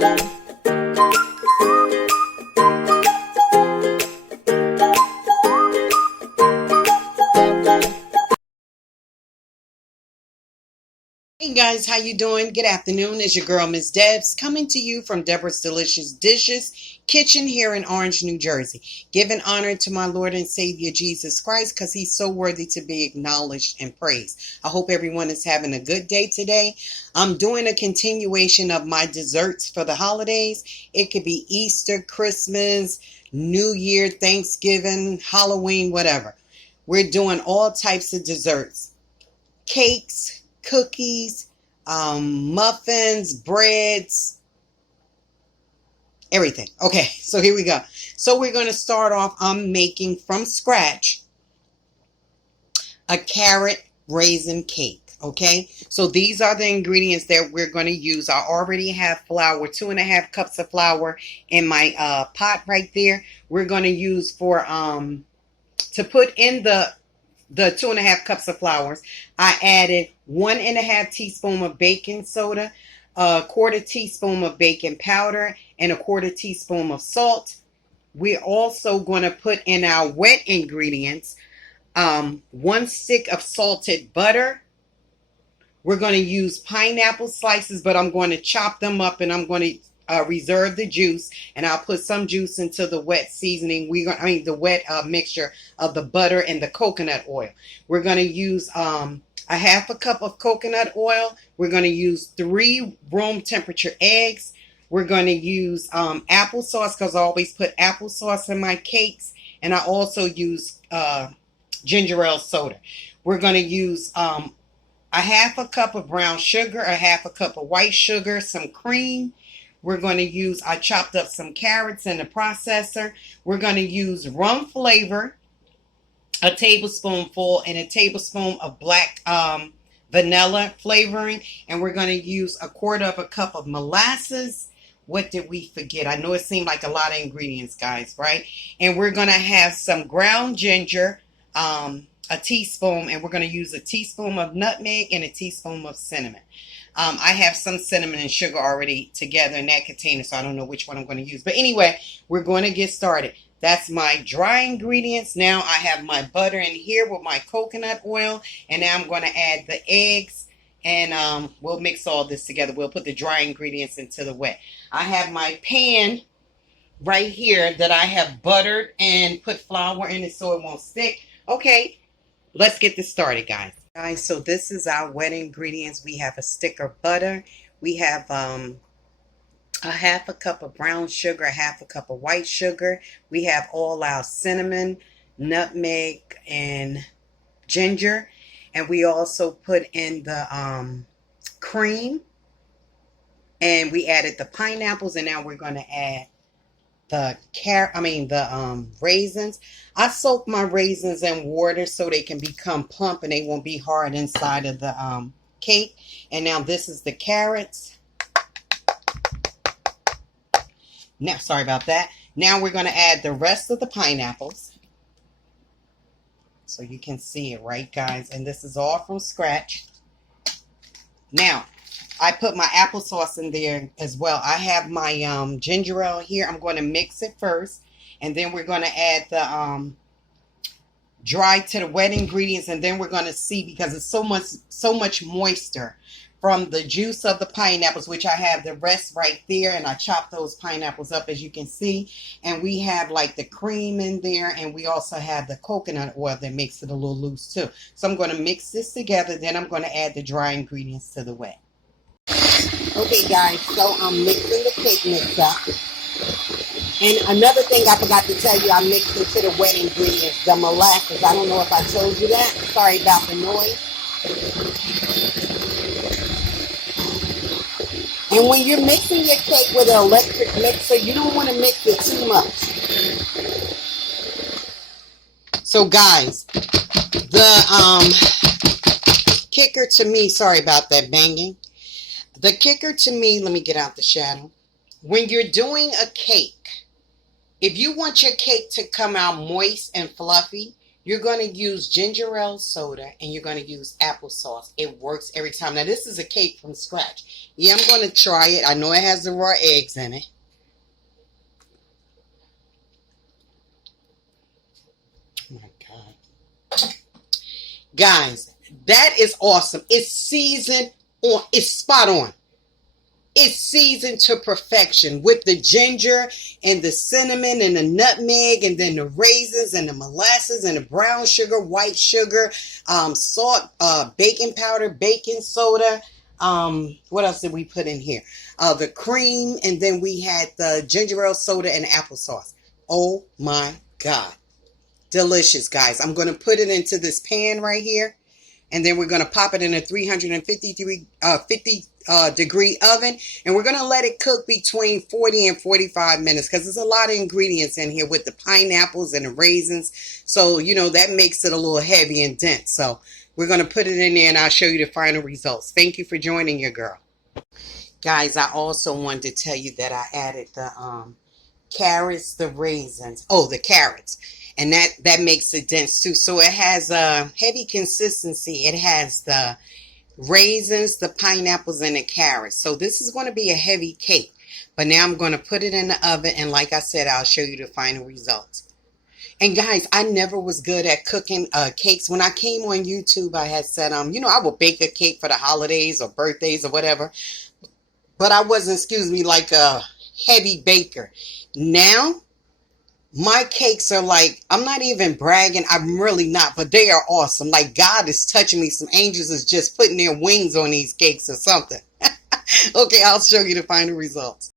Hey guys, how you doing? Good afternoon. It's your girl Miss Debs coming to you from Deborah's Delicious Dishes Kitchen here in Orange, New Jersey. Giving honor to my Lord and Savior Jesus Christ because he's so worthy to be acknowledged and praised. I hope everyone is having a good day today. I'm doing a continuation of my desserts for the holidays. It could be Easter, Christmas, New Year, Thanksgiving, Halloween, whatever. We're doing all types of desserts. Cakes, cookies, muffins, breads, everything. Okay, so here we go. So we're going to start off. I'm making from scratch a carrot raisin cake. Okay, so these are the ingredients that we're going to use. I already have flour, 2.5 cups of flour in my pot right there. We're going to use for to put in the 2.5 cups of flour. I added 1.5 teaspoon of baking soda, a 1/4 teaspoon of baking powder, and a 1/4 teaspoon of salt. We're also going to put in our wet ingredients, 1 stick of salted butter. We're going to use pineapple slices, but I'm going to chop them up and I'm going to reserve the juice, and I'll put some juice into the wet seasoning. The wet mixture of the butter and the coconut oil. We're going to use a 1/2 cup of coconut oil. We're going to use 3 room temperature eggs. We're going to use applesauce because I always put applesauce in my cakes, and I also use gingerale soda. We're going to use a 1/2 cup of brown sugar, a 1/2 cup of white sugar, some cream. We're going to use, I chopped up some carrots in the processor. We're going to use rum flavor, a tablespoonful, and a tablespoon of black vanilla flavoring. And we're going to use 1/4 cup of molasses. What did we forget? I know it seemed like a lot of ingredients, guys, right? And we're going to have some ground ginger, a teaspoon, and we're going to use a teaspoon of nutmeg and a teaspoon of cinnamon. I have some cinnamon and sugar already together in that container, so I don't know which one I'm going to use. But anyway, we're going to get started. That's my dry ingredients. Now I have my butter in here with my coconut oil, and now I'm going to add the eggs, and we'll mix all this together. We'll put the dry ingredients into the wet. I have my pan right here that I have buttered and put flour in it so it won't stick. Okay, let's get this started, guys. Guys, so this is our wet ingredients. We have a stick of butter. We have a 1/2 cup of brown sugar, a 1/2 cup of white sugar. We have all our cinnamon, nutmeg, and ginger. And we also put in the cream. And we added the pineapples, and now we're going to add the raisins. I soak my raisins in water so they can become plump and they won't be hard inside of the cake. And now this is the carrots. Now, sorry about that. Now we're going to add the rest of the pineapples. So you can see it, right, guys? And this is all from scratch. Now, I put my applesauce in there as well. I have my gingerale here. I'm going to mix it first. And then we're going to add the dry to the wet ingredients. And then we're going to see, because it's so much moisture from the juice of the pineapples, which I have the rest right there. And I chopped those pineapples up, as you can see. And we have like the cream in there. And we also have the coconut oil that makes it a little loose too. So I'm going to mix this together. Then I'm going to add the dry ingredients to the wet. Okay, guys, so I'm mixing the cake mix up. And another thing I forgot to tell you, I mixed into the wet ingredients, the molasses. I don't know if I told you that. Sorry about the noise. And when you're mixing your cake with an electric mixer, you don't want to mix it too much. So, guys, the kicker to me, sorry about that banging. The kicker to me, let me get out the shadow. When you're doing a cake, if you want your cake to come out moist and fluffy, You're going to use gingerale soda and you're going to use applesauce. It works every time. Now, this is a cake from scratch. Yeah, I'm going to try it. I know it has the raw eggs in it. Oh, my God. Guys, that is awesome. It's seasoned on. It's spot on. It's seasoned to perfection with the ginger and the cinnamon and the nutmeg and then the raisins and the molasses and the brown sugar, white sugar, salt, baking powder, baking soda. What else did we put in here? The cream, and then we had the ginger ale soda and applesauce. Oh my God. Delicious, guys. I'm going to put it into this pan right here. And then we're going to pop it in a 350 degree oven. And we're going to let it cook between 40 and 45 minutes because there's a lot of ingredients in here with the pineapples and the raisins. So, you know, that makes it a little heavy and dense. So we're going to put it in there and I'll show you the final results. Thank you for joining your girl. Guys, I also wanted to tell you that I added the carrots, the raisins. Oh, the carrots. And that makes it dense too. So it has a heavy consistency. It has the raisins, the pineapples, and the carrots. So this is going to be a heavy cake. But now I'm going to put it in the oven. And like I said, I'll show you the final results. And guys, I never was good at cooking cakes. When I came on YouTube, I had said, you know, I will bake a cake for the holidays or birthdays or whatever. But I wasn't, like a heavy baker. Now, my cakes are like, I'm not even bragging. I'm really not, but they are awesome. Like God is touching me. Some angels is just putting their wings on these cakes or something. Okay, I'll show you the final results.